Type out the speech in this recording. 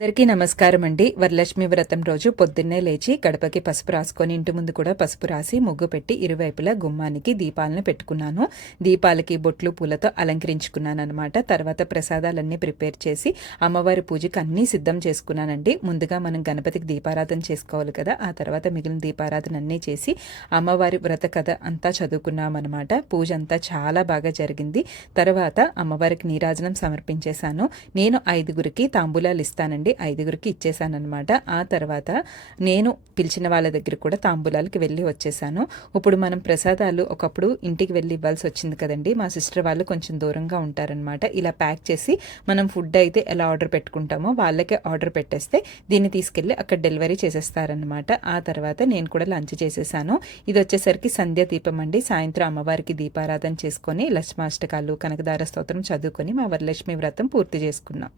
అందరికీ నమస్కారం అండి. వరలక్ష్మి వ్రతం రోజు పొద్దున్నే లేచి గడపకి పసుపు రాసుకొని ఇంటి ముందు కూడా పసుపు రాసి ముగ్గు పెట్టి ఇరువైపులా గుమ్మానికి దీపాలను పెట్టుకున్నాను. దీపాలకి బొట్లు పూలతో అలంకరించుకున్నాను అనమాట. తర్వాత ప్రసాదాలన్నీ ప్రిపేర్ చేసి అమ్మవారి పూజకి అన్నీ సిద్ధం చేసుకున్నానండి. ముందుగా మనం గణపతికి దీపారాధన చేసుకోవాలి కదా, ఆ తర్వాత మిగిలిన దీపారాధన అన్నీ చేసి అమ్మవారి వ్రత కథ అంతా చదువుకున్నాం అనమాట. పూజ అంతా చాలా బాగా జరిగింది. తర్వాత అమ్మవారికి నీరాజనం సమర్పించేశాను. నేను 5గురికి తాంబూలాలు ఇస్తానండి. 5గురికి ఇచ్చేసానమాట. ఆ తర్వాత నేను పిలిచిన వాళ్ళ దగ్గర కూడా తాంబూలాలకి వెళ్ళి వచ్చేసాను. ఇప్పుడు మనం ప్రసాదాలు ఒకప్పుడు ఇంటికి వెళ్ళి ఇవ్వాల్సి వచ్చింది కదండి. మా సిస్టర్ వాళ్ళు కొంచెం దూరంగా ఉంటారనమాట. ఇలా ప్యాక్ చేసి మనం ఫుడ్ అయితే ఎలా ఆర్డర్ పెట్టుకుంటామో వాళ్ళకే ఆర్డర్ పెట్టేస్తే దీన్ని తీసుకెళ్ళి అక్కడ డెలివరీ చేసేస్తారనమాట. ఆ తర్వాత నేను కూడా లంచ్ చేసేసాను. ఇది వచ్చేసరికి సంధ్య దీపం అండి. సాయంత్రం అమ్మవారికి దీపారాధన చేసుకొని లక్ష్మాష్టకాలు కనకదార స్తోత్రం చదువుకొని మా వరలక్ష్మి వ్రతం పూర్తి చేసుకున్నాం.